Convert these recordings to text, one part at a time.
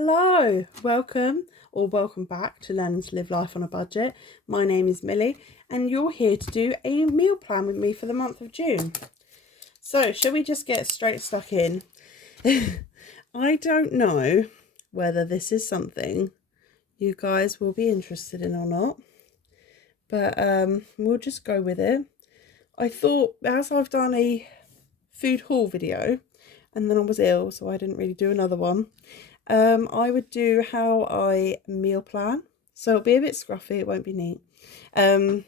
Hello, welcome back to Learning to Live Life on a Budget. My name is Millie and you're here to do a meal plan with me for the month of June. So, shall we just get straight stuck in? I don't know whether this is something you guys will be interested in or not, but we'll just go with it. I thought, as I've done a food haul video and then I was ill, so I didn't really do another one, I would do how I meal plan. So it'll be a bit scruffy, it won't be neat. And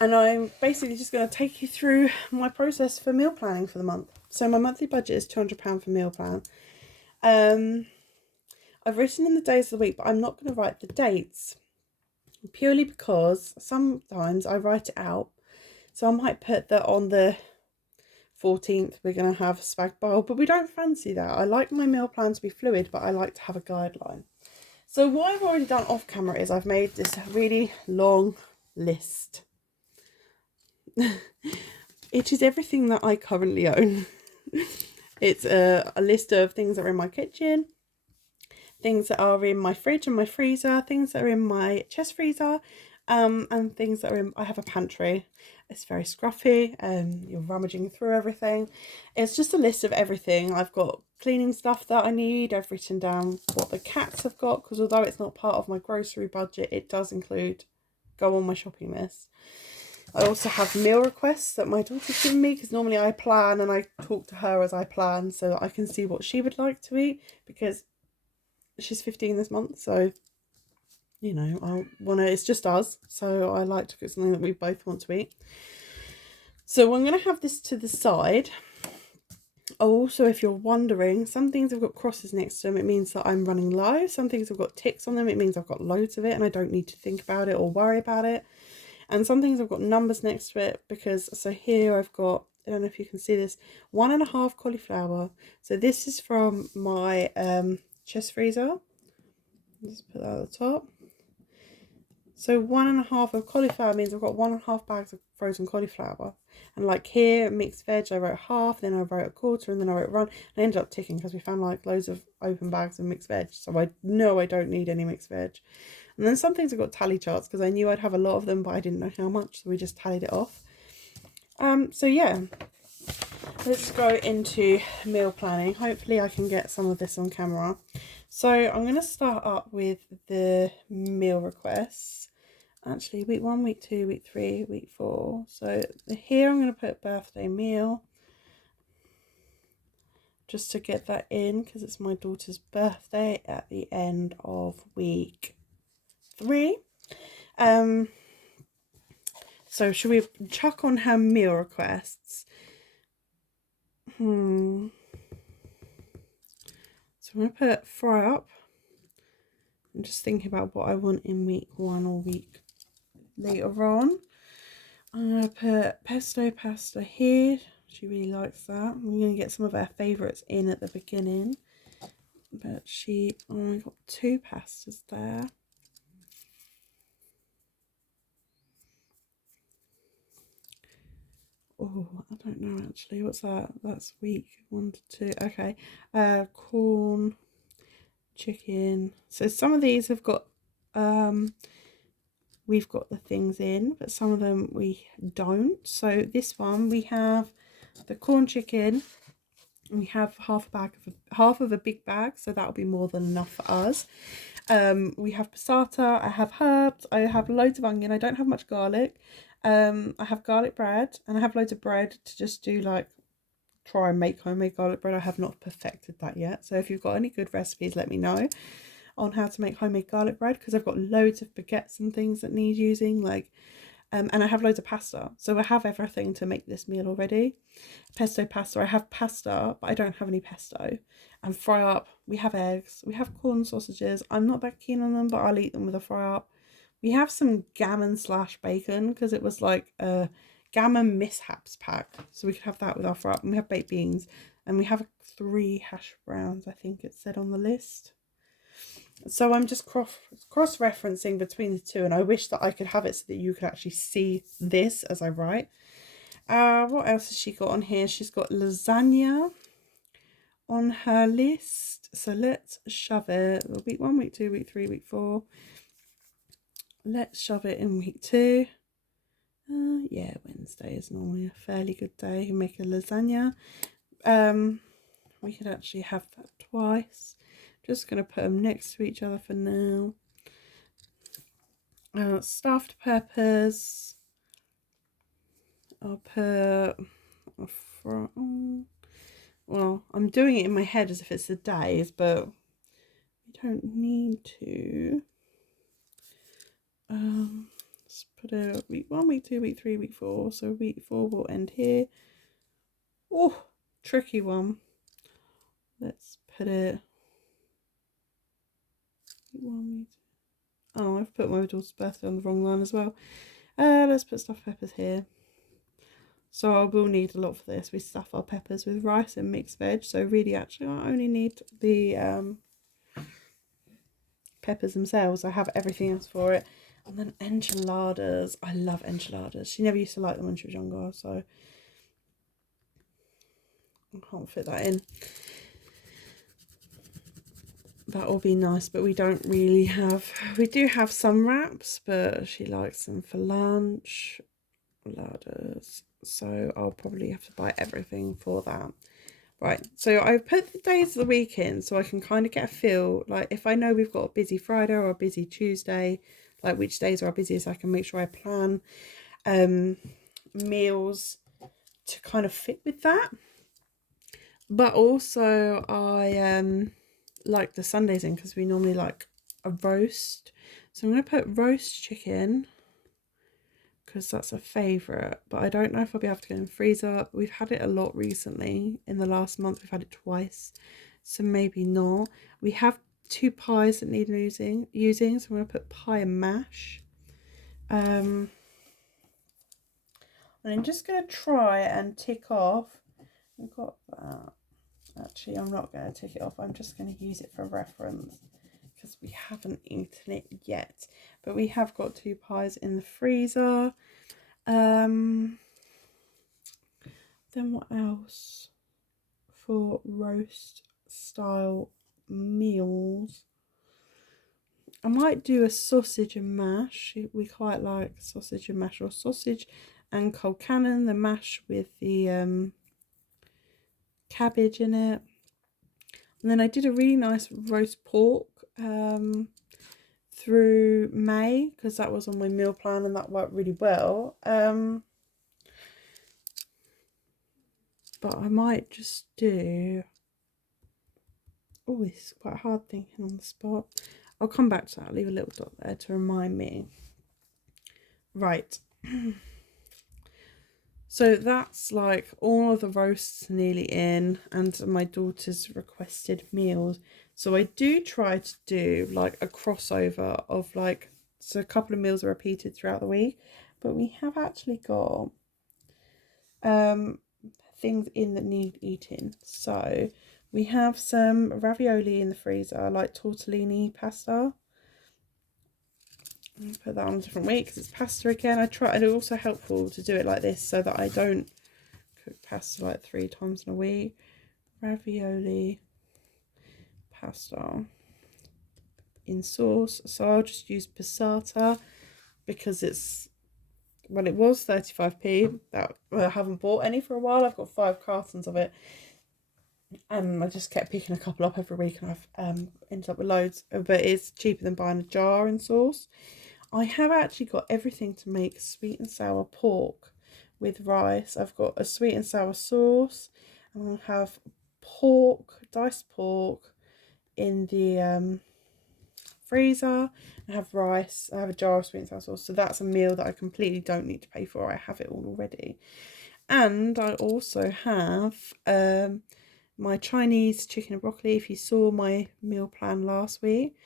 I'm basically just going to take you through my process for meal planning for the month. So my monthly budget is £200 for meal plan. I've written in the days of the week, but I'm not going to write the dates. Purely because sometimes I write it out. So I might put that on the 14th we're going to have spag bowl, but we don't fancy that. I like my meal plan to be fluid, but I like to have a guideline. So what I've already done off camera is I've made this really long list. It is everything that I currently own. It's a list of things that are in my kitchen, things that are in my fridge and my freezer, things that are in my chest freezer, and things that are in, I have a pantry. It's very scruffy, you're rummaging through everything. It's just a list of everything. I've got cleaning stuff that I need. I've written down what the cats have got, because although it's not part of my grocery budget, it does go on my shopping list. I also have meal requests that my daughter's given me, because normally I plan and I talk to her as I plan so that I can see what she would like to eat, because she's 15 this month, so you know, it's just us, so I like to cook something that we both want to eat. So I'm going to have this to the side. Also, if you're wondering, some things have got crosses next to them, it means that I'm running low. Some things have got ticks on them, it means I've got loads of it and I don't need to think about it or worry about it. And some things have got numbers next to it, because, so here I've got, I don't know if you can see this, 1.5 cauliflower. So this is from my chest freezer. Just put that at the top. So 1.5 of cauliflower means I've got 1.5 bags of frozen cauliflower. And like here, mixed veg, I wrote half, then I wrote a quarter, and then I wrote run. And I ended up ticking because we found like loads of open bags of mixed veg. So I know I don't need any mixed veg. And then some things have got tally charts because I knew I'd have a lot of them, but I didn't know how much. So we just tallied it off. So yeah, let's go into meal planning. Hopefully I can get some of this on camera. So I'm going to start up with the meal requests. Actually, week 1, week 2, week 3, week 4. So here I'm going to put birthday meal, just to get that in, because it's my daughter's birthday at the end of week 3. So should we chuck on her meal requests? So I'm going to put fry up. I'm just thinking about what I want in week 1 or week later on. I'm going to put pesto pasta here. She really likes that. I'm going to get some of her favourites in at the beginning. But I got 2 pastas there. Oh, I don't know actually. What's that? That's week 1 to 2. Okay. Corn, chicken. So some of these have got we've got the things in, but some of them we don't. So this one we have the corn chicken. We have half of a big bag, so that'll be more than enough for us. We have passata. I have herbs. I have loads of onion. I don't have much garlic. I have garlic bread, and I have loads of bread to just do try and make homemade garlic bread. I have not perfected that yet. So if you've got any good recipes, let me know on how to make homemade garlic bread, because I've got loads of baguettes and things that need using, and I have loads of pasta. So I have everything to make this meal already. Pesto pasta. I have pasta, but I don't have any pesto. And fry up. We have eggs. We have corn sausages. I'm not that keen on them, but I'll eat them with a fry up. We have some gammon / bacon, because it was like a gammon mishaps pack. So we could have that with our fry up. And we have baked beans. And we have 3 hash browns, I think it said on the list. So I'm just cross-referencing between the two, and I wish that I could have it so that you could actually see this as I write. What else has she got on here? She's got lasagna, on her list. So let's shove it. Week 1, week 2, week 3, week 4. Let's shove it in week 2. Yeah, Wednesday is normally a fairly good day. You make a lasagna. We could actually have that twice. Just going to put them next to each other for now. Stuffed peppers. I'll put... Well, I'm doing it in my head as if it's the days, but we don't need to. Let's put it week 1, week 2, week 3, week 4. So week 4 will end here. Oh, tricky one. Let's put it week 1, week 2. Oh, I've put my daughter's birthday on the wrong line as well. Let's put stuffed peppers here. So I will need a lot for this. We stuff our peppers with rice and mixed veg. So really, actually, I only need the peppers themselves. I have everything else for it. And then enchiladas. I love enchiladas. She never used to like them when she was younger, so I can't fit that in. That will be nice, but we don't really have... We do have some wraps, but she likes them for lunch. Ladders. So I'll probably have to buy everything for that. Right, so I put the days of the week in so I can kind of get a feel, like if I know we've got a busy Friday or a busy Tuesday, like which days are our busiest, I can make sure I plan meals to kind of fit with that. But also I like the Sundays in because we normally like a roast. So I'm going to put roast chicken because that's a favourite, but I don't know if I'll be able to get in the freezer. We've had it a lot recently. In the last month we've had it twice, so maybe not. We have 2 pies that need using, so I'm going to put pie and mash. And I'm just going to try and tick off. I've got that. Actually, I'm not going to tick it off. I'm just going to use it for reference because we haven't eaten it yet. But we have got 2 pies in the freezer. Then what else for roast style meals? I might do a sausage and mash. We quite like sausage and mash, or sausage and cold cannon, the mash with the cabbage in it. And then I did a really nice roast pork through May because that was on my meal plan and that worked really well. But I might just do... Oh, it's quite hard thinking on the spot. I'll come back to that. I'll leave a little dot there to remind me. Right. So that's like all of the roasts nearly in and my daughter's requested meals. So I do try to do like a crossover of like, so a couple of meals are repeated throughout the week, but we have actually got things in that need eating. So we have some ravioli in the freezer, like tortellini pasta. I'll put that on a different week because it's pasta again. I try, and it's also helpful to do it like this so that I don't cook pasta like 3 times in a week. Ravioli pasta in sauce. So I'll just use passata because it's, well, it was 35p. That I haven't bought any for a while. I've got 5 cartons of it. I just kept picking a couple up every week and I've ended up with loads. But it's cheaper than buying a jar in sauce. I have actually got everything to make sweet and sour pork with rice. I've got a sweet and sour sauce. I'm going to have pork, diced pork in the freezer. I have rice. I have a jar of sweet and sour sauce. So that's a meal that I completely don't need to pay for. I have it all already. And I also have my Chinese chicken and broccoli. If you saw my meal plan last week,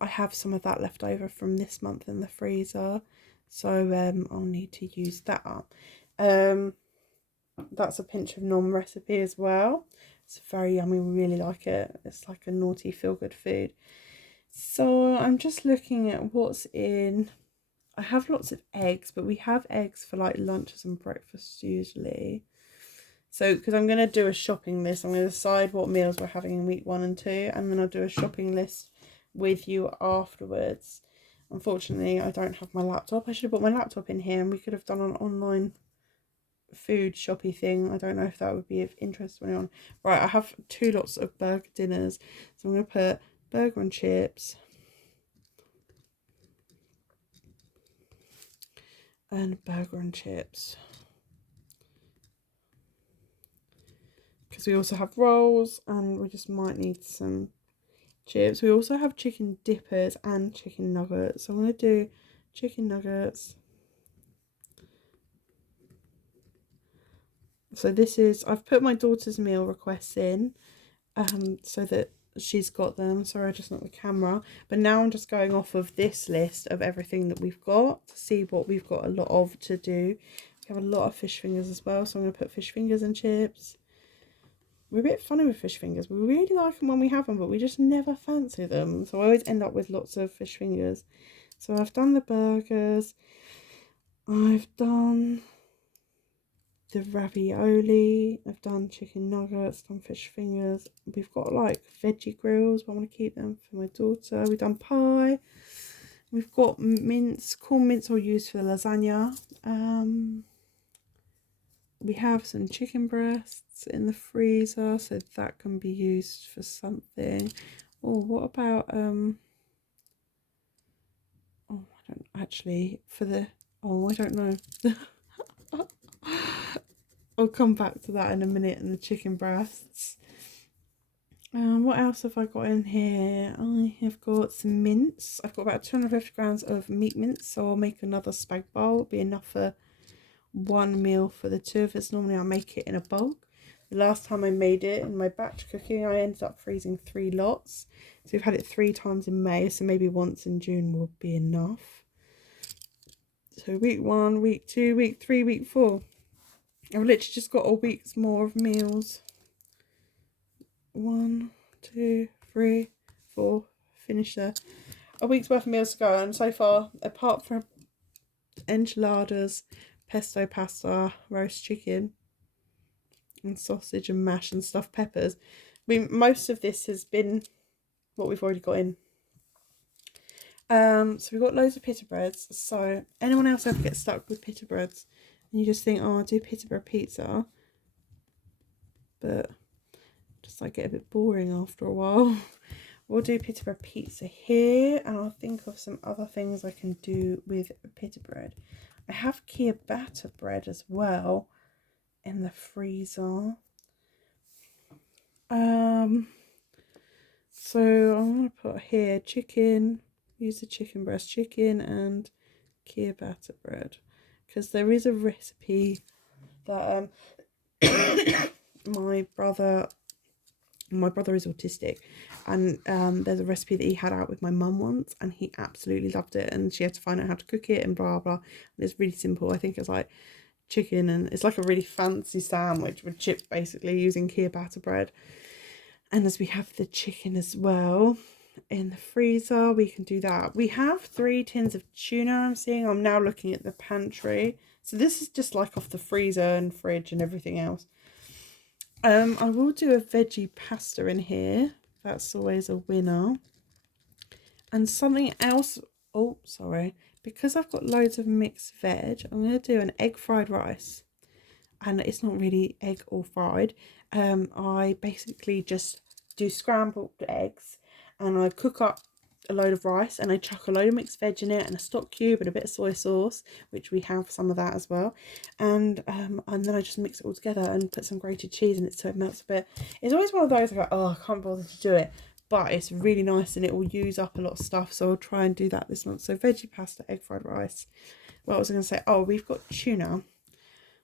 I have some of that left over from this month in the freezer, so I'll need to use that up. That's a pinch of nom recipe as well. It's very yummy, we really like it. It's like a naughty feel-good food. So I'm just looking at what's in. I have lots of eggs, but we have eggs for like lunches and breakfasts usually. So, because I'm going to do a shopping list, I'm going to decide what meals we're having in week 1 and 2, and then I'll do a shopping list with you afterwards. Unfortunately, I don't have my laptop. I should have put my laptop in here and we could have done an online food shoppy thing. I don't know if that would be of interest to anyone. Right, I have 2 lots of burger dinners. So I'm going to put burger and chips. And burger and chips. Because we also have rolls and we just might need some chips. We also have chicken dippers and chicken nuggets. So I'm going to do chicken nuggets. So this is, I've put my daughter's meal requests in so that she's got them. Sorry, I just knocked the camera. But now I'm just going off of this list of everything that we've got to see what we've got a lot of to do. We have a lot of fish fingers as well. So I'm going to put fish fingers and chips. We're a bit funny with fish fingers. We really like them when we have them, but we just never fancy them. So I always end up with lots of fish fingers. So I've done the burgers. I've done the ravioli. I've done chicken nuggets, done fish fingers. We've got like veggie grills, but I want to keep them for my daughter. We've done pie. We've got mince, corn mince I'll use for the lasagna. We have some chicken breasts in the freezer, so that can be used for something. Oh, what about oh, I don't actually for the I don't know. I'll come back to that in a minute. And the chicken breasts. What else have I got in here? I have got some mince. I've got about 250 grams of meat mince, so I'll make another spag bowl. It'll be enough for 1 meal for the 2 of us. Normally I make it in a bulk. The last time I made it in my batch cooking, I ended up freezing 3 lots. So we've had it 3 times in May, so maybe once in June will be enough. So week 1, week 2, week 3, week 4. I've literally just got a week's more of meals. 1, 2, 3, 4. Finish there. A week's worth of meals to go, and so far, apart from enchiladas, pesto pasta, roast chicken, and sausage and mash and stuffed peppers, most of this has been what we've already got in. So we've got loads of pita breads. So anyone else ever get stuck with pita breads and you just think, oh, I'll do pita bread pizza, but just like get a bit boring after a while. We'll do pita bread pizza here, and I'll think of some other things I can do with pita bread. I have ciabatta bread as well in the freezer. So I'm going to put here chicken, use the chicken breast chicken and ciabatta bread, because there is a recipe that my brother is autistic, and there's a recipe that he had out with my mum once, and he absolutely loved it, and she had to find out how to cook it and blah blah. And it's really simple. I think it's like chicken, and it's like a really fancy sandwich with chips, basically using ciabatta bread. And as we have the chicken as well in the freezer, we can do that. We have 3 tins of tuna. I'm now looking at the pantry, so this is just like off the freezer and fridge and everything else. I will do a veggie pasta in here. That's always a winner. And something else. Oh, sorry. Because I've got loads of mixed veg, I'm going to do an egg fried rice. And it's not really egg or fried. I basically just do scrambled eggs, and I cook up a load of rice, and I chuck a load of mixed veg in it and a stock cube and a bit of soy sauce, which we have some of that as well, and then I just mix it all together and put some grated cheese in it so it melts a bit. It's always one of those I go, oh, I can't bother to do it, but it's really nice and it will use up a lot of stuff, so I'll try and do that this month. So veggie pasta, egg fried rice. What was I going to say? Oh, we've got tuna.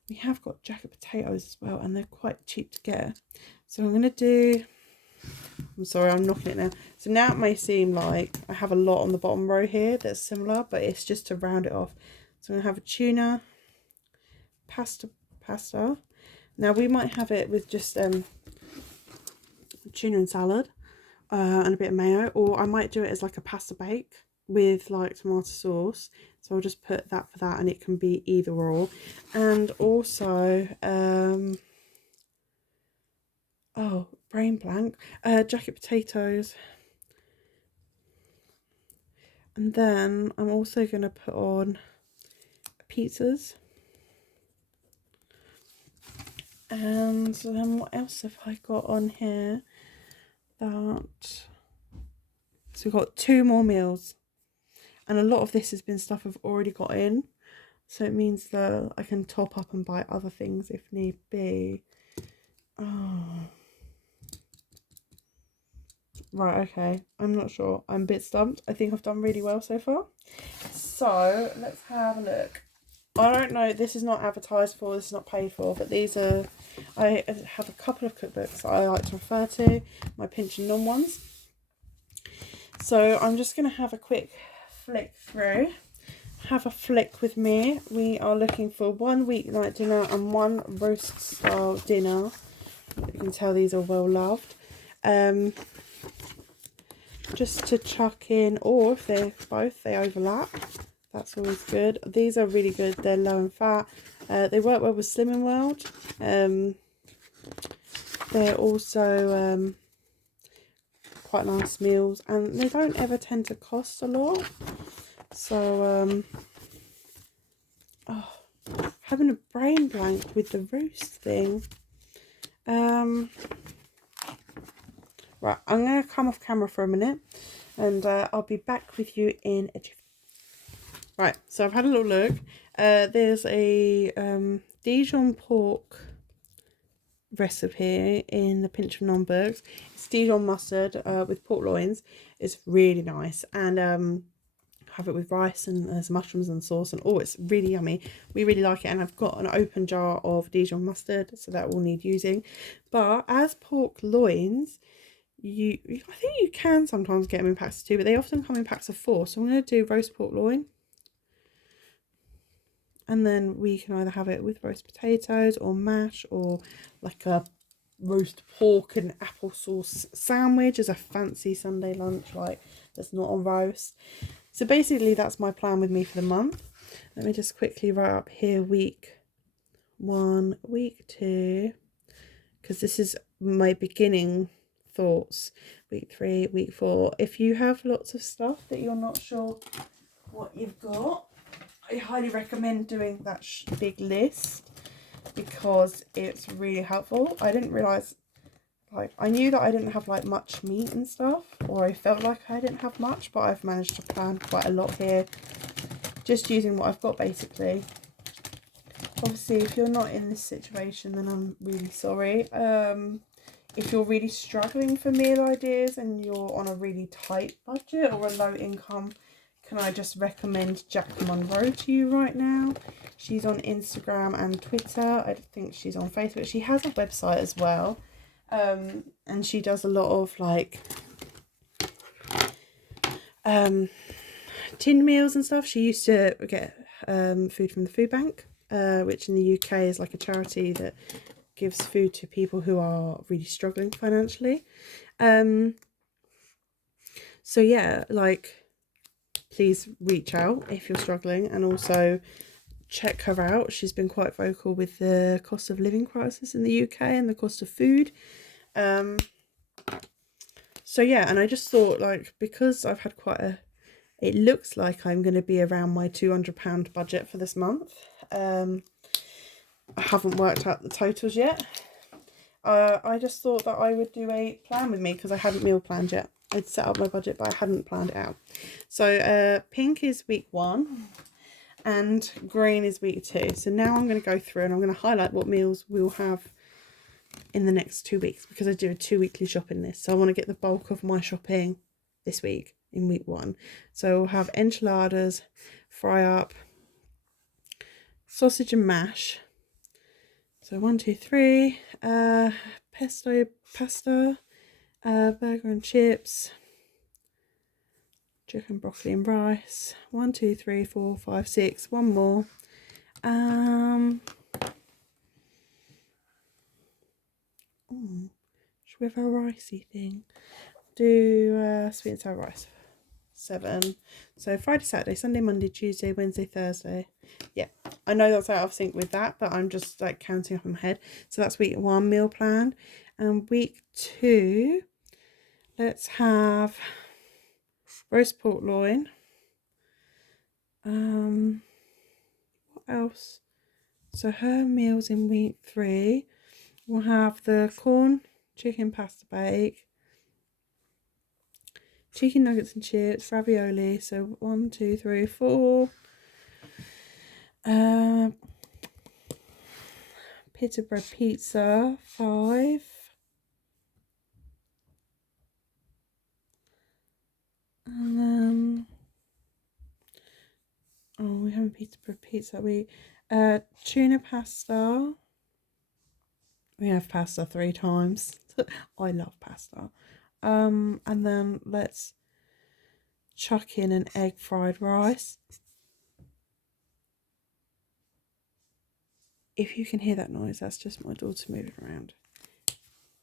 We have got jacket potatoes as well, and they're quite cheap to get. So I'm going to do... I'm sorry, I'm knocking it now. So now it may seem like I have a lot on the bottom row here that's similar, but it's just to round it off. So I'm going to have a tuna pasta. Now we might have it with just tuna and salad and a bit of mayo, or I might do it as like a pasta bake with like tomato sauce. So I'll just put that for that, and it can be either or. And also Oh, brain blank. Jacket potatoes. And then I'm also going to put on pizzas. And then what else have I got on here? So we've got 2 more meals. And a lot of this has been stuff I've already got in. So it means that I can top up and buy other things if need be. Oh. Right, okay. I'm not sure. I'm a bit stumped. I think I've done really well so far. So let's have a look. I don't know, this is not advertised for, this is not paid for, but these are, I have a couple of cookbooks I like to refer to, my pinch and non ones. So I'm just going to have a quick flick through. Have a flick with me. We are looking for 1 weeknight dinner and 1 roast style dinner. You can tell these are well loved. Just to chuck in, or if they're both, they overlap. That's always good. These are really good. They're low in fat. They work well with Slimming World. They're also quite nice meals, and they don't ever tend to cost a lot. So, having a brain blank with the roast thing. Right, I'm going to come off camera for a minute, and I'll be back with you in a jiffy. Right, so I've had a little look. There's a Dijon pork recipe in the Pinch of Non-Books. It's Dijon mustard with pork loins. It's really nice, and have it with rice and there's mushrooms and sauce, and it's really yummy. We really like it, and I've got an open jar of Dijon mustard, so that will need using. But as pork loins, I think you can sometimes get them in packs of 2, but they often come in packs of 4. So I'm going to do roast pork loin. And then we can either have it with roast potatoes or mash, or like a roast pork and applesauce sandwich as a fancy Sunday lunch, like that's not a roast. So basically that's my plan with me for the month. Let me just quickly write up here week 1, week 2, because this is my beginning thoughts. Week 3, week 4. If you have lots of stuff that you're not sure what you've got, I highly recommend doing that big list, because it's really helpful. I didn't realise, like, I knew that I didn't have like much meat and stuff, or I felt like I didn't have much, but I've managed to plan quite a lot here, just using what I've got basically. Obviously, if you're not in this situation, then I'm really sorry. If you're really struggling for meal ideas and you're on a really tight budget or a low income, can I just recommend Jack Monroe to you right now? She's on Instagram and Twitter. I think she's on Facebook. She has a website as well. And she does a lot of like tin meals and stuff. She used to get food from the food bank, which in the UK is like a charity that gives food to people who are really struggling financially. So yeah, like, please reach out if you're struggling, and also check her out. She's been quite vocal with the cost of living crisis in the UK and the cost of food. So yeah, and I just thought, like, because I've had it looks like I'm going to be around my £200 budget for this month. I haven't worked out the totals yet. I just thought that I would do a plan with me, because I hadn't meal planned yet. I'd set up my budget, but I hadn't planned it out. So pink is week 1 and green is week 2. So now I'm going to go through and I'm going to highlight what meals we'll have in the next 2 weeks, because I do a 2 weekly shopping list. So I want to get the bulk of my shopping this week in week 1. So we'll have enchiladas, fry up, sausage and mash. So 1, 2, 3, pesto pasta, burger and chips, chicken, broccoli and rice. 1, 2, 3, 4, 5, 6. One more. Should we have a ricey thing? Do sweet and sour rice. 7. So Friday, Saturday, Sunday, Monday, Tuesday, Wednesday, Thursday. Yeah, I know that's out of sync with that, but I'm just like counting up in my head. So that's week 1 meal plan. And week 2, let's have roast pork loin. What else? So her meals in week 3, we'll have the corn, chicken pasta bake, chicken nuggets and chips, ravioli. So 1, 2, 3, 4. Pita bread pizza, 5. And then, oh, we haven't pita bread pizza that week. Tuna pasta. We have pasta 3 times. I love pasta. And then let's chuck in an egg fried rice. If you can hear that noise, that's just my daughter moving around.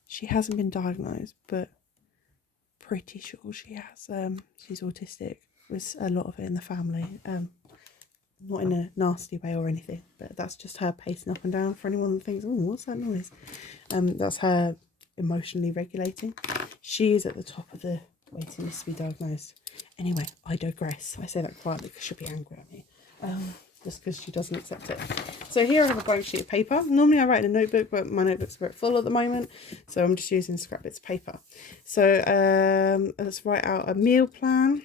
She hasn't been diagnosed, but pretty sure she has. She's autistic. There's a lot of it in the family. Not in a nasty way or anything, but that's just her pacing up and down. For anyone that thinks, oh, what's that noise? That's her emotionally regulating. She is at the top of the waiting list to be diagnosed. Anyway, I digress. I say that quietly because she'll be angry at me. Just because she doesn't accept it. So here I have a blank sheet of paper. Normally I write in a notebook, but my notebook's a bit full at the moment, so I'm just using scrap bits of paper. So let's write out a meal plan,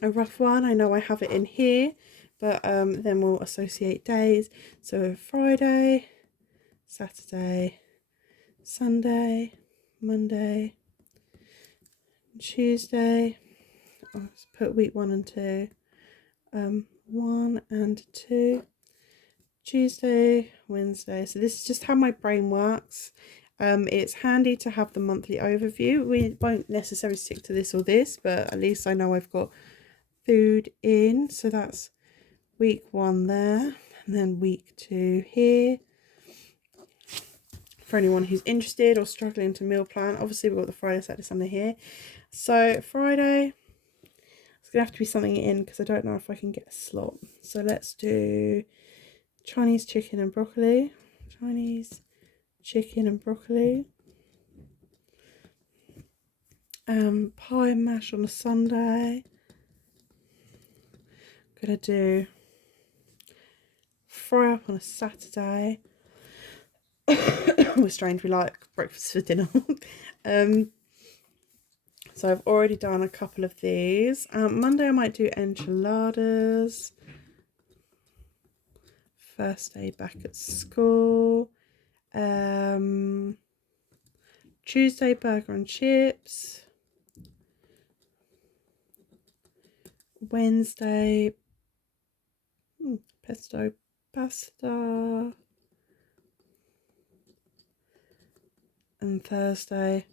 a rough one. I know I have it in here, but then we'll associate days. So Friday, Saturday, Sunday, Monday, Tuesday. I'll put week 1 and 2. 1 and 2. Tuesday, Wednesday. So this is just how my brain works. It's handy to have the monthly overview. We won't necessarily stick to this or this, but at least I know I've got food in. So that's week 1 there, and then week 2 here. For anyone who's interested or struggling to meal plan, obviously we've got the Friday, Saturday, Sunday here. So Friday, it's gonna have to be something in because I don't know if I can get a slot. So let's do Chinese chicken and broccoli. Chinese chicken and broccoli. Pie and mash on a Sunday. Gonna do fry up on a Saturday. We're strange, we like breakfast for dinner. So I've already done a couple of these. Monday I might do enchiladas. First day back at school. Tuesday burger and chips. Wednesday pesto pasta. And Thursday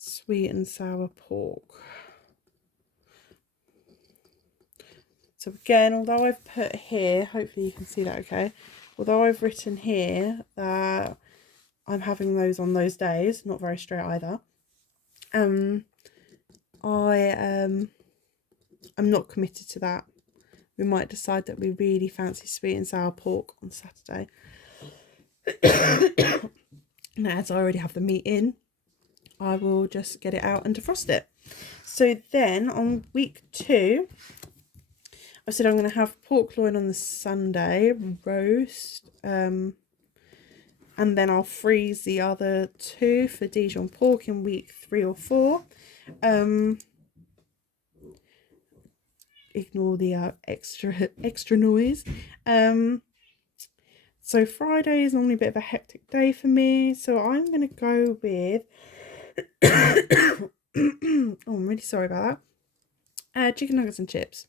sweet and sour pork. So again, although I've put here, hopefully you can see that okay, although I've written here that I'm having those on those days, not very straight either, I'm not committed to that. We might decide that we really fancy sweet and sour pork on Saturday. And as I already have the meat in, I will just get it out and defrost it. So then on week 2, I said I'm going to have pork loin on the Sunday, roast, and then I'll freeze the other 2 for Dijon pork in week 3 or 4. Ignore the extra noise. So Friday is normally a bit of a hectic day for me, so I'm going to go with oh, I'm really sorry about that. Chicken nuggets and chips.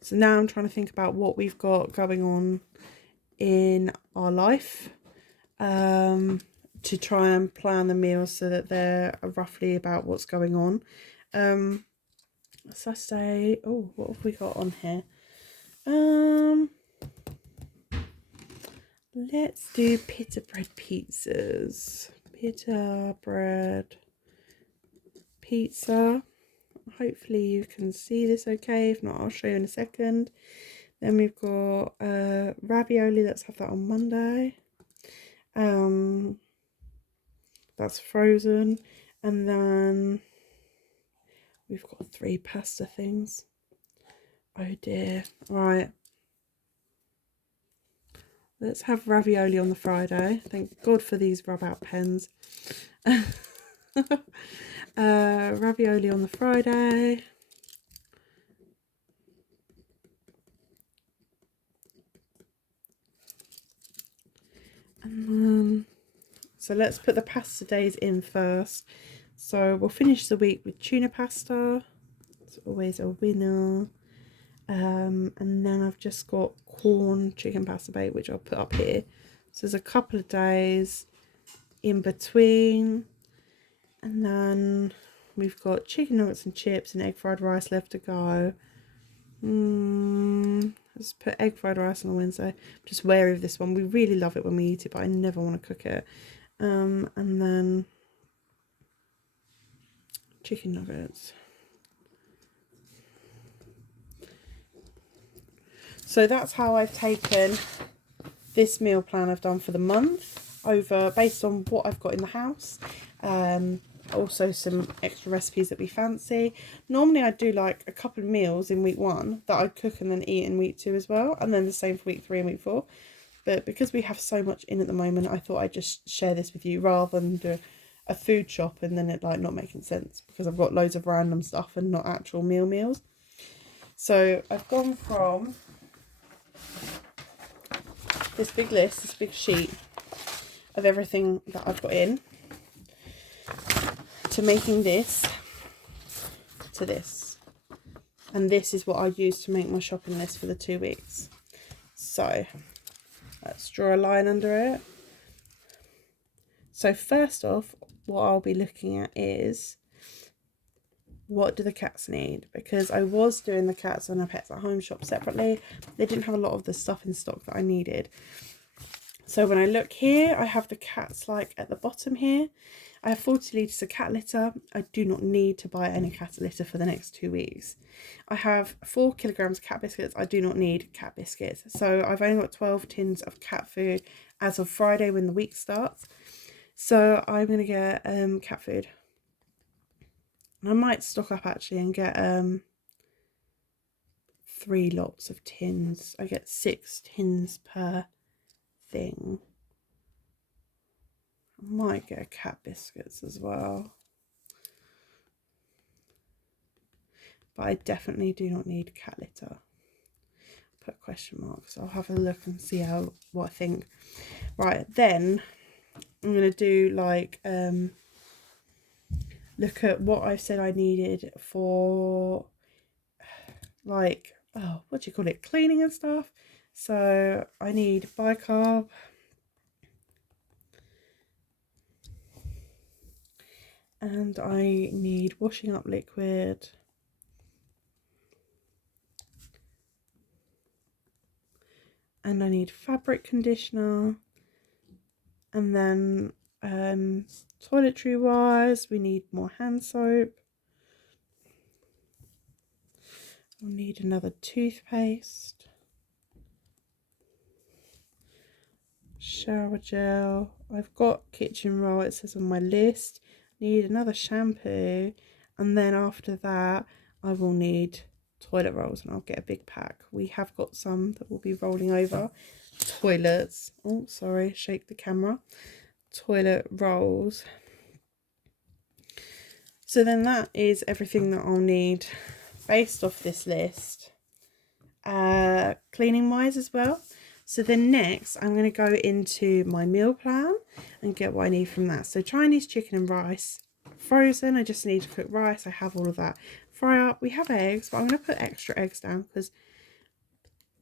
So now I'm trying to think about what we've got going on in our life, to try and plan the meals so that they're roughly about what's going on. Saturday, oh, what have we got on here? Let's do pita bread pizzas. Pita bread pizza. Hopefully you can see this okay. If not, I'll show you in a second. Then we've got ravioli. Let's have that on Monday. That's frozen. And then we've got 3 pasta things. Oh dear. Right. Let's have ravioli on the Friday. Thank God for these rub out pens. Ravioli on the Friday. And then, so let's put the pasta days in first. So we'll finish the week with tuna pasta. It's always a winner. And then I've just got corn chicken pasta bake, which I'll put up here. So there's a couple of days in between. And then we've got chicken nuggets and chips and egg fried rice left to go. Let's put egg fried rice on a Wednesday. I'm just wary of this one. We really love it when we eat it, but I never want to cook it. And then chicken nuggets. So that's how I've taken this meal plan I've done for the month over based on what I've got in the house. Also some extra recipes that we fancy. Normally I do like a couple of meals in week 1 that I cook and then eat in week 2 as well, and then the same for week 3 and week 4. But because we have so much in at the moment, I thought I'd just share this with you rather than do a food shop and then it like not making sense, because I've got loads of random stuff and not actual meals. So I've gone from this big list, this big sheet of everything that I've got in, to making this, to this. And this is what I use to make my shopping list for the 2 weeks. So let's draw a line under it. So first off, what I'll be looking at is, what do the cats need? Because I was doing the cats and the pets at home shop separately. They didn't have a lot of the stuff in stock that I needed. So when I look here, I have the cats like at the bottom here. I have 40 litres of cat litter. I do not need to buy any cat litter for the next 2 weeks. I have 4 kilograms of cat biscuits. I do not need cat biscuits. So I've only got 12 tins of cat food as of Friday when the week starts. So I'm going to get cat food. I might stock up actually and get 3 lots of tins. I get 6 tins per thing. I might get cat biscuits as well. But I definitely do not need cat litter. Put question marks. I'll have a look and see what I think. Right, then I'm going to do like look at what I said I needed for like, oh, what do you call it, cleaning and stuff. So I need bicarb, and I need washing up liquid, and I need fabric conditioner, and then toiletry wise we need more hand soap. I'll need another toothpaste, shower gel. I've got kitchen roll, it says on my list. Need another shampoo, and then after that I will need toilet rolls, and I'll get a big pack. We have got some that will be rolling over. Toilets, oh sorry, shake the camera. Toilet rolls. So then that is everything that I'll need based off this list, cleaning wise as well. So then next I'm going to go into my meal plan and get what I need from that. So Chinese chicken and rice, frozen. I just need to cook rice. I have all of that. Fry up. We have eggs, but I'm going to put extra eggs down because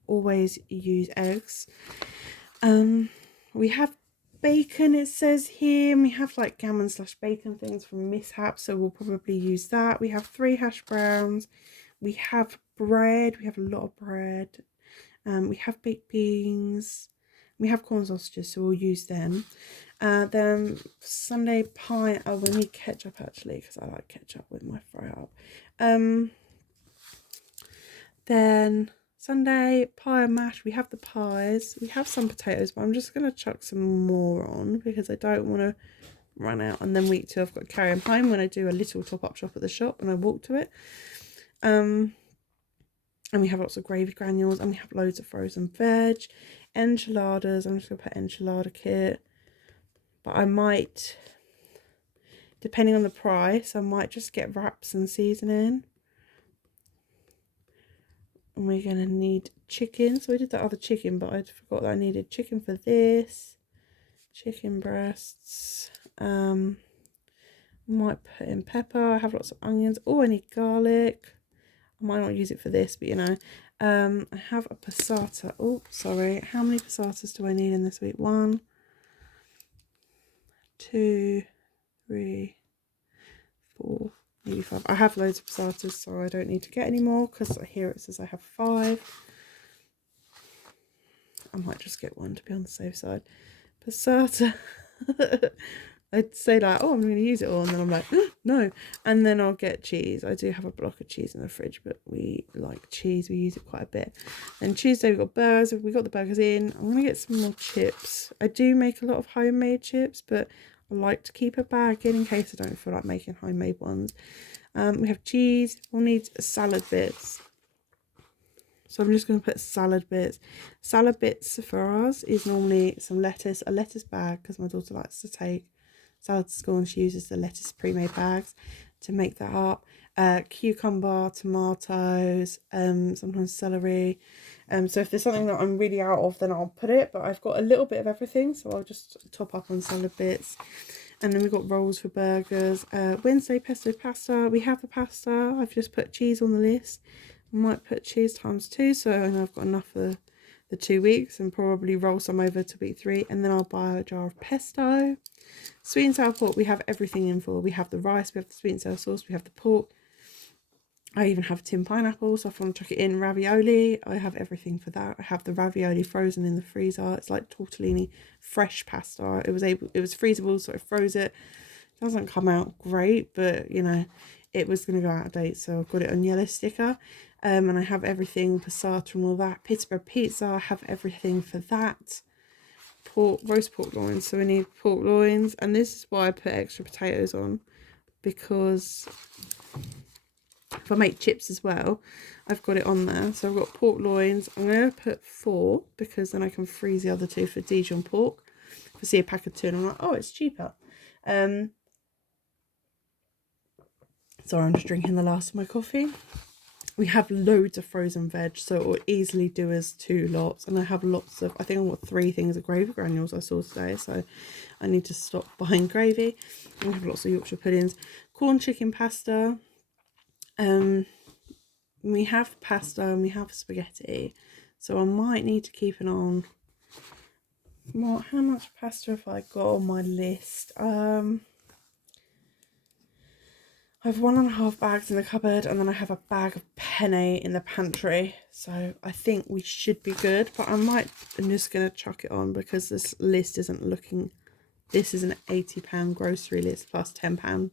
always use eggs. We have bacon, it says here, and we have like gammon / bacon things from Mishap, so we'll probably use that. We have 3 hash browns. We have bread. We have a lot of bread. We have baked beans. We have corn sausages, so we'll use them. Then Sunday pie. Oh, we need ketchup actually, because I like ketchup with my fry up. Then Sunday, pie and mash. We have the pies. We have some potatoes, but I'm just going to chuck some more on because I don't want to run out. And then week 2, I've got to carry them home when I do a little top-up shop at the shop and I walk to it. And we have lots of gravy granules, and we have loads of frozen veg. Enchiladas. I'm just going to put Enchilada Kit. But I might, depending on the price, I might just get wraps and seasoning. And we're going to need chicken. So I did that other chicken, but I forgot that I needed chicken for this. Chicken breasts. Might put in pepper. I have lots of onions. Oh, I need garlic. I might not use it for this, but you know. I have a passata. Oh, sorry. How many passatas do I need in this week? 1, 2, 3, 4, maybe 5. I have loads of passatas, so I don't need to get any more because here it says I have 5. I might just get 1 to be on the safe side. Passata. I'd say like, oh, I'm going to use it all, and then I'm like, oh, no. And then I'll get cheese. I do have a block of cheese in the fridge, but we like cheese. We use it quite a bit. And Tuesday we got burgers. We got the burgers in. I'm going to get some more chips. I do make a lot of homemade chips, but I like to keep a bag in case I don't feel like making homemade ones. We have cheese. We'll need salad bits. So I'm just going to put salad bits. Salad bits for us is normally some lettuce, a lettuce bag, because my daughter likes to take salad to school and she uses the lettuce pre-made bags to make that up. Cucumber, tomatoes, sometimes celery. So if there's something that I'm really out of, then I'll put it, but I've got a little bit of everything, so I'll just top up on salad bits. And then we've got rolls for burgers. Wednesday, pesto pasta. We have the pasta. I've just put cheese on the list. I might put cheese ×2, so I know I've got enough for the 2 weeks, and probably roll some over to week 3. And then I'll buy a jar of pesto. Sweet and sour pork, we have everything in for. We have the rice, we have the sweet and sour sauce, we have the pork. I even have tin pineapple, so if I want to chuck it in. Ravioli, I have everything for that. I have the ravioli frozen in the freezer. It's like tortellini fresh pasta. It was freezable, so I froze it. It doesn't come out great, but you know, it was going to go out of date, so I've got it on yellow sticker. And I have everything, passata and all that. Pittsburgh pizza, I have everything for that. Roast pork loins, so we need pork loins, and this is why I put extra potatoes on, because if I make chips as well, I've got it on there. So I've got pork loins. I'm going to put 4 because then I can freeze the other 2 for Dijon pork. If I see a pack of 2 and I'm like, oh, it's cheaper. Sorry, I'm just drinking the last of my coffee. We have loads of frozen veg, so it will easily do as 2 lots. And I have lots of, I think I've got 3 things of gravy granules I saw today, so I need to stop buying gravy. And we have lots of Yorkshire puddings. Corn chicken pasta. We have pasta and we have spaghetti, so I might need to keep an eye on how much pasta have I got on my list. I have 1.5 bags in the cupboard, and then I have a bag of penne in the pantry. So I think we should be good, but I'm just going to chuck it on because this list isn't looking... This is an £80 grocery list plus £10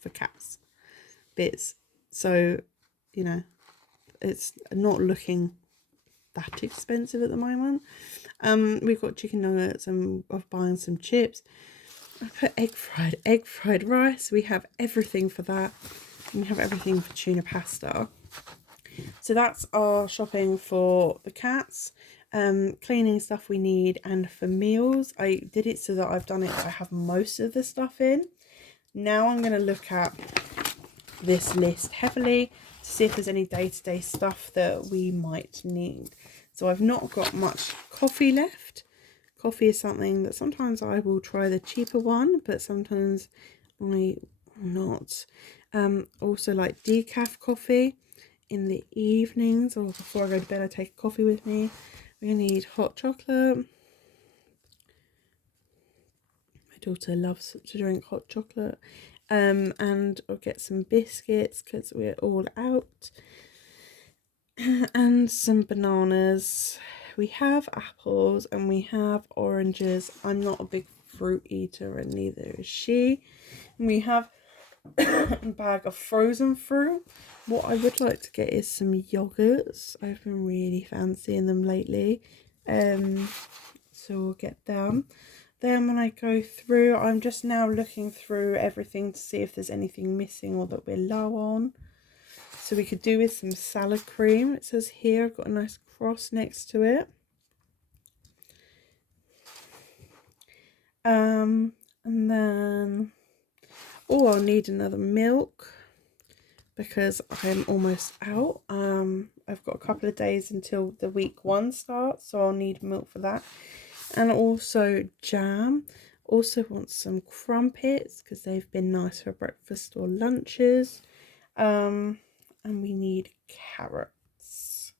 for cats bits. So, you know, it's not looking that expensive at the moment. We've got chicken nuggets and I'm buying some chips. I put egg fried rice. We have everything for that. And we have everything for tuna pasta. So that's our shopping for the cats. Cleaning stuff we need, and for meals, I did it so that I've done it so I have most of the stuff in. Now I'm going to look at this list heavily to see if there's any day-to-day stuff that we might need. So I've not got much coffee left. Coffee is something that sometimes I will try the cheaper one, but sometimes I will not. Also like decaf coffee in the evenings, or before I go to bed I take a coffee with me. We're going to need hot chocolate. My daughter loves to drink hot chocolate. And I'll get some biscuits because we're all out. And some bananas. We have apples and we have oranges. I'm not a big fruit eater, and neither is she. And we have bag of frozen fruit. What I would like to get is some yogurts. I've been really fancying them lately. So we'll get them. Then when I go through, I'm just now looking through everything to see if there's anything missing or that we're low on. So we could do with some salad cream. It says here, I've got a nice cross next to it. And then, oh, I'll need another milk because I'm almost out. I've got a couple of days until the week 1 starts, so I'll need milk for that. And also jam. Also want some crumpets because they've been nice for breakfast or lunches. And we need carrots.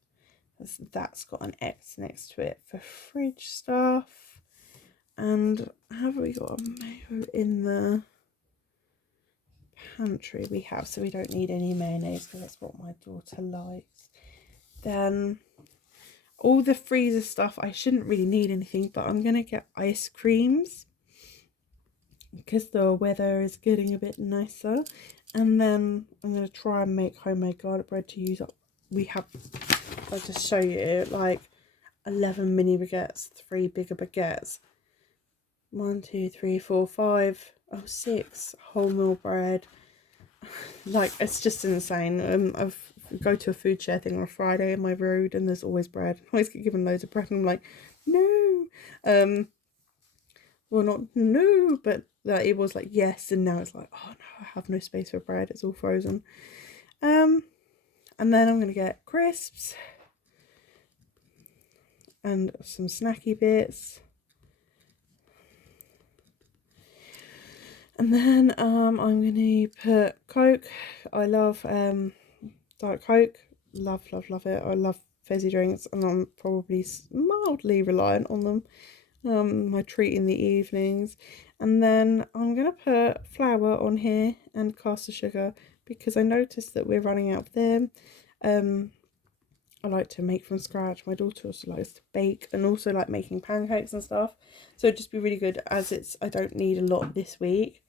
That's got an X next to it for fridge stuff. And have we got a mayo in the pantry? We have, so we don't need any mayonnaise because that's what my daughter likes. Then all the freezer stuff, I shouldn't really need anything, but I'm going to get ice creams because the weather is getting a bit nicer. And then I'm going to try and make homemade garlic bread to use up. We have, I'll just show you, like 11 mini baguettes, 3 bigger baguettes. 1, 2, 3, 4, 5, 6 wholemeal bread. Like, it's just insane. I've go to a food share thing on a Friday in my road and there's always bread. I always get given loads of bread and I'm like, no. Well, not no, but it was like yes, and now it's like, oh no, I have no space for bread. It's all frozen. And then I'm gonna get crisps and some snacky bits. And then I'm going to put Coke. I love Diet Coke. Love it. I love fizzy drinks and I'm probably mildly reliant on them. My treat in the evenings. And then I'm going to put flour on here and caster sugar because I noticed that we're running out of them. I like to make from scratch. My daughter also likes to bake and also like making pancakes and stuff. So it'd just be really good as I don't need a lot this week.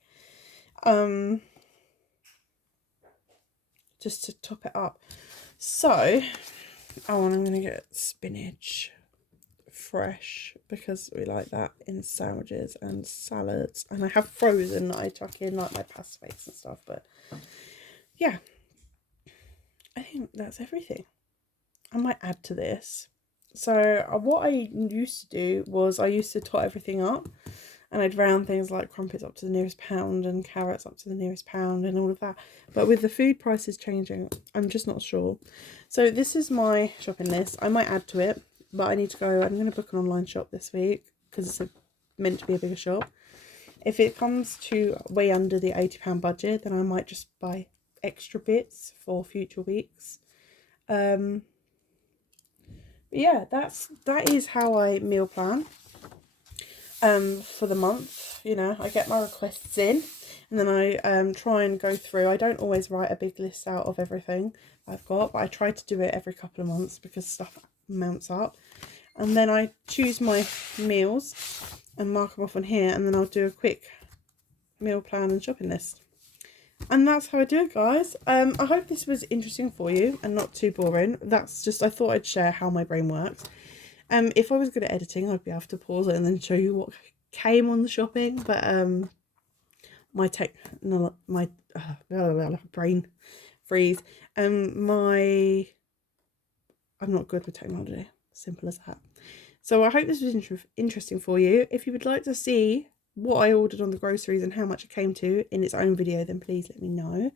Just to top it up. So, and I'm going to get spinach fresh because we like that in sandwiches and salads. And I have frozen that I tuck in like my pasta base and stuff. But yeah, I think that's everything. I might add to this. So what I used to do was I used to tot everything up. And I'd round things like crumpets up to the nearest pound and carrots up to the nearest pound and all of that. But with the food prices changing, I'm just not sure. So this is my shopping list. I might add to it, but I need to go. I'm going to book an online shop this week because it's meant to be a bigger shop. If it comes to way under the £80 budget, then I might just buy extra bits for future weeks. Yeah, that is how I meal plan. For the month, you know, I get my requests in and then I try and go through. I don't always write a big list out of everything I've got, but I try to do it every couple of months because stuff mounts up. And then I choose my meals and mark them off on here, and then I'll do a quick meal plan and shopping list. And that's how I do it, guys. I hope this was interesting for you and not too boring. That's just, I thought I'd share how my brain works. If I was good at editing, I'd be able to pause it and then show you what came on the shopping. But my brain freeze. I'm not good with technology. Simple as that. So I hope this was interesting for you. If you would like to see what I ordered on the groceries and how much it came to in its own video, then please let me know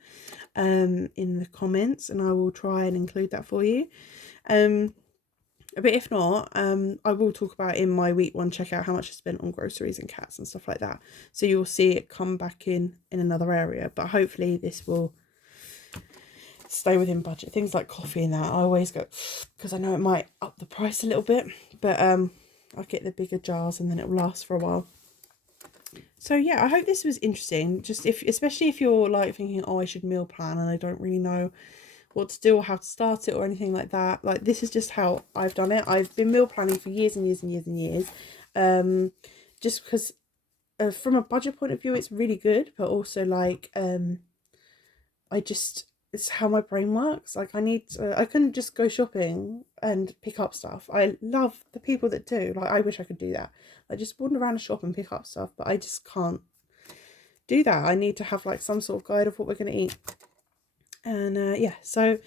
in the comments, and I will try and include that for you. But if not, I will talk about in my week 1 checkout how much I spent on groceries and cats and stuff like that. So you'll see it come back in another area. But hopefully this will stay within budget. Things like coffee and that, I always go, because I know it might up the price a little bit. But I'll get the bigger jars and then it will last for a while. So yeah, I hope this was interesting. Just especially if you're like thinking, oh, I should meal plan and I don't really know what to do or how to start it or anything like that. Like, this is just how I've done it. I've been meal planning for years and years and years and years. Just because from a budget point of view, it's really good, but also like it's how my brain works. Like I couldn't just go shopping and pick up stuff. I love the people that do. Like I wish I could do that. I just wander around a shop and pick up stuff, but I just can't do that. I need to have like some sort of guide of what we're going to eat. And yeah, so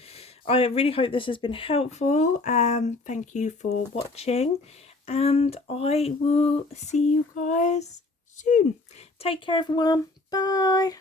I really hope this has been helpful. Thank you for watching, and I will see you guys soon. Take care, everyone. Bye.